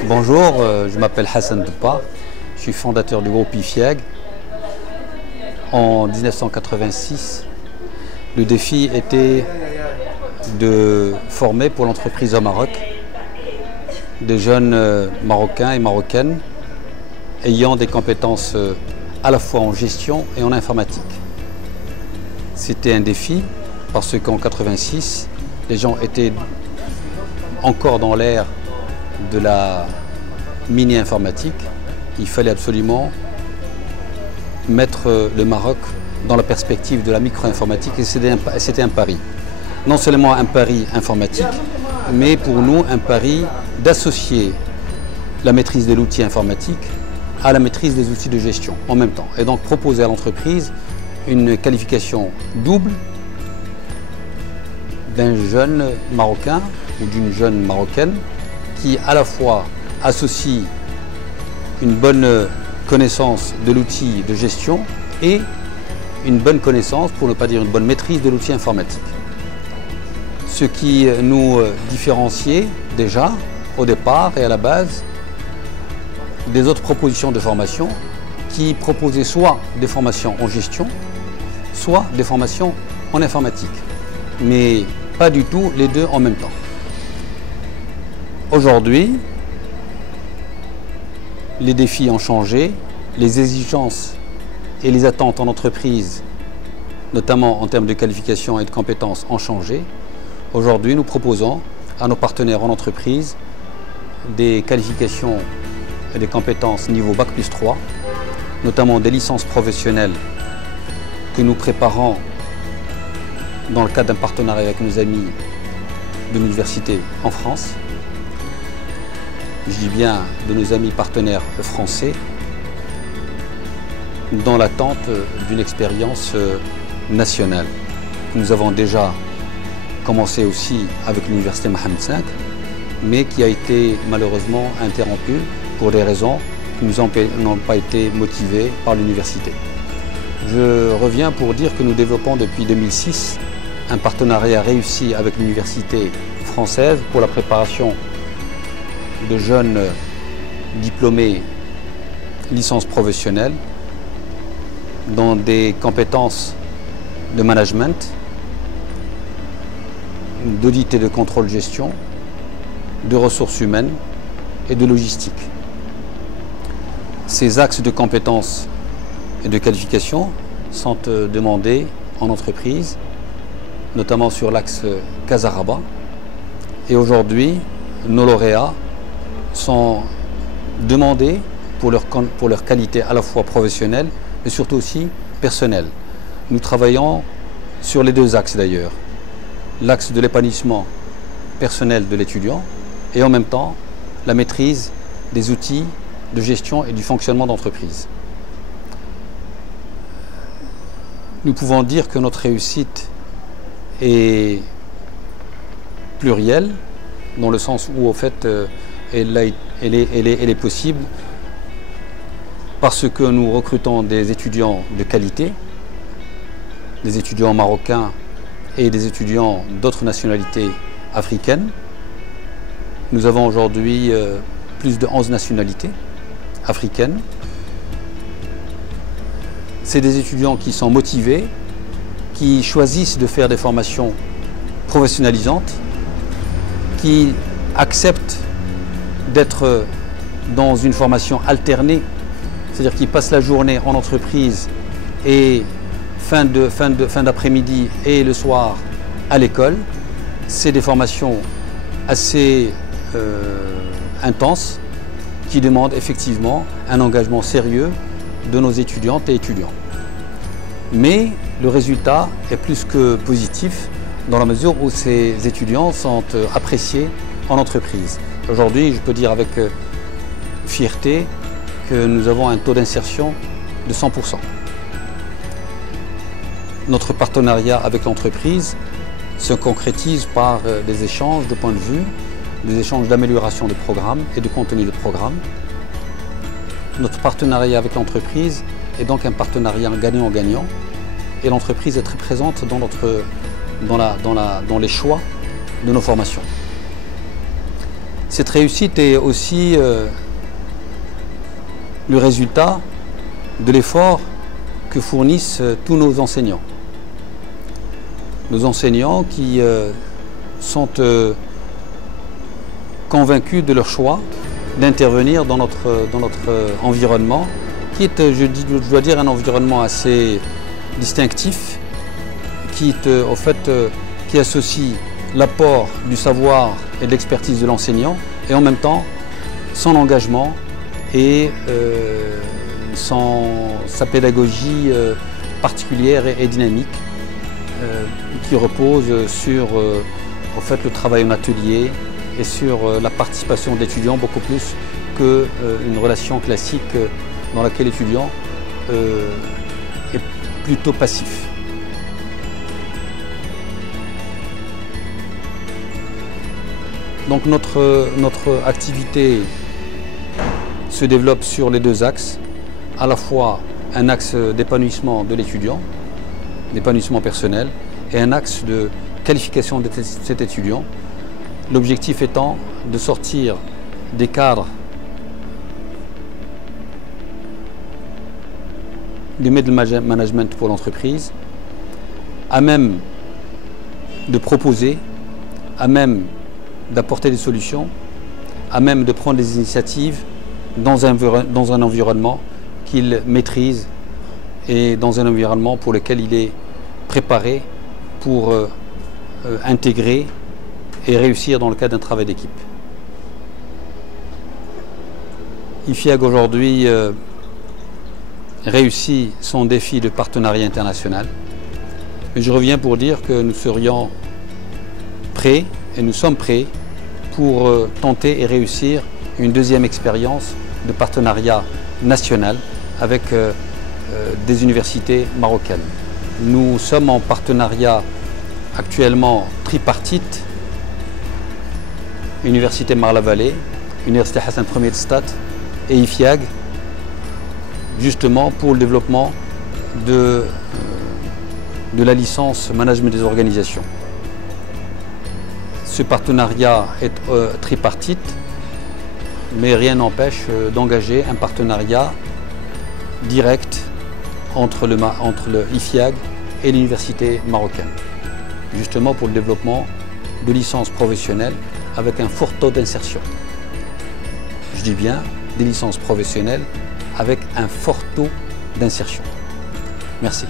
Bonjour, je m'appelle Hassan Deppa, je suis fondateur du groupe IFIEG. En 1986, le défi était de former pour l'entreprise au Maroc des jeunes Marocains et Marocaines ayant des compétences à la fois en gestion et en informatique. C'était un défi parce qu'en 1986, les gens étaient encore dans l'ère de la mini-informatique. Il fallait absolument mettre le Maroc dans la perspective de la micro-informatique et c'était un pari. Non seulement un pari informatique, mais pour nous un pari d'associer la maîtrise de l'outil informatique à la maîtrise des outils de gestion en même temps. Et donc proposer à l'entreprise une qualification double d'un jeune Marocain ou d'une jeune Marocaine qui à la fois associe une bonne connaissance de l'outil de gestion et une bonne connaissance, pour ne pas dire une bonne maîtrise de l'outil informatique. Ce qui nous différenciait déjà au départ et à la base des autres propositions de formation qui proposaient soit des formations en gestion, soit des formations en informatique, mais pas du tout les deux en même temps. Aujourd'hui, les défis ont changé, les exigences et les attentes en entreprise, notamment en termes de qualification et de compétences, ont changé. Aujourd'hui, nous proposons à nos partenaires en entreprise des qualifications et des compétences niveau Bac+3, notamment des licences professionnelles que nous préparons dans le cadre d'un partenariat avec nos amis de l'université en France. Je dis bien de nos amis partenaires français, dans l'attente d'une expérience nationale. Nous avons déjà commencé aussi avec l'université Mohammed V, mais qui a été malheureusement interrompue pour des raisons qui n'ont pas été motivées par l'université. Je reviens pour dire que nous développons depuis 2006 un partenariat réussi avec l'université française pour la préparation de jeunes diplômés licence professionnelle dans des compétences de management, d'audit et de contrôle gestion, de ressources humaines et de logistique. Ces axes de compétences et de qualification sont demandés en entreprise, notamment sur l'axe Casaraba. Et aujourd'hui, nos lauréats sont demandés pour leur qualité à la fois professionnelle, mais surtout aussi personnelle. Nous travaillons sur les deux axes d'ailleurs. L'axe de l'épanouissement personnel de l'étudiant et en même temps la maîtrise des outils de gestion et du fonctionnement d'entreprise. Nous pouvons dire que notre réussite est plurielle, dans le sens où au fait elle est possible parce que nous recrutons des étudiants de qualité, des étudiants marocains et des étudiants d'autres nationalités africaines. Nous avons aujourd'hui plus de 11 nationalités africaines. C'est des étudiants qui sont motivés, qui choisissent de faire des formations professionnalisantes, qui acceptent d'être dans une formation alternée, c'est-à-dire qu'ils passent la journée en entreprise et fin d'après-midi et le soir à l'école. C'est des formations assez intenses qui demandent effectivement un engagement sérieux de nos étudiantes et étudiants. Mais le résultat est plus que positif dans la mesure où ces étudiants sont appréciés en entreprise. Aujourd'hui, je peux dire avec fierté que nous avons un taux d'insertion de 100%. Notre partenariat avec l'entreprise se concrétise par des échanges de points de vue, des échanges d'amélioration de programmes et de contenu de programmes. Notre partenariat avec l'entreprise est donc un partenariat gagnant-gagnant et l'entreprise est très présente dans les choix de nos formations. Cette réussite est aussi le résultat de l'effort que fournissent tous nos enseignants. Nos enseignants qui sont convaincus de leur choix d'intervenir dans notre environnement, qui est, je dois dire, un environnement assez distinctif, qui associe l'apport du savoir et de l'expertise de l'enseignant et en même temps son engagement et sa pédagogie particulière et dynamique qui repose sur le travail en atelier et sur la participation de l'étudiant beaucoup plus qu'une relation classique dans laquelle l'étudiant est plutôt passif. Donc notre activité se développe sur les deux axes, à la fois un axe d'épanouissement de l'étudiant, d'épanouissement personnel, et un axe de qualification de cet étudiant. L'objectif étant de sortir des cadres du middle management pour l'entreprise, à même de proposer, à même d'apporter des solutions, à même de prendre des initiatives dans un environnement qu'il maîtrise et dans un environnement pour lequel il est préparé pour intégrer et réussir dans le cadre d'un travail d'équipe. IFIAG aujourd'hui réussit son défi de partenariat international. Mais je reviens pour dire que nous serions prêts, et nous sommes prêts, pour tenter et réussir une deuxième expérience de partenariat national avec des universités marocaines. Nous sommes en partenariat actuellement tripartite, Université Marne-la-Vallée, Université Hassan Ier de Stade et IFIAG, justement pour le développement de la licence Management des organisations. Ce partenariat est tripartite, mais rien n'empêche d'engager un partenariat direct entre le IFIAG et l'université marocaine, justement pour le développement de licences professionnelles avec un fort taux d'insertion. Je dis bien des licences professionnelles avec un fort taux d'insertion. Merci.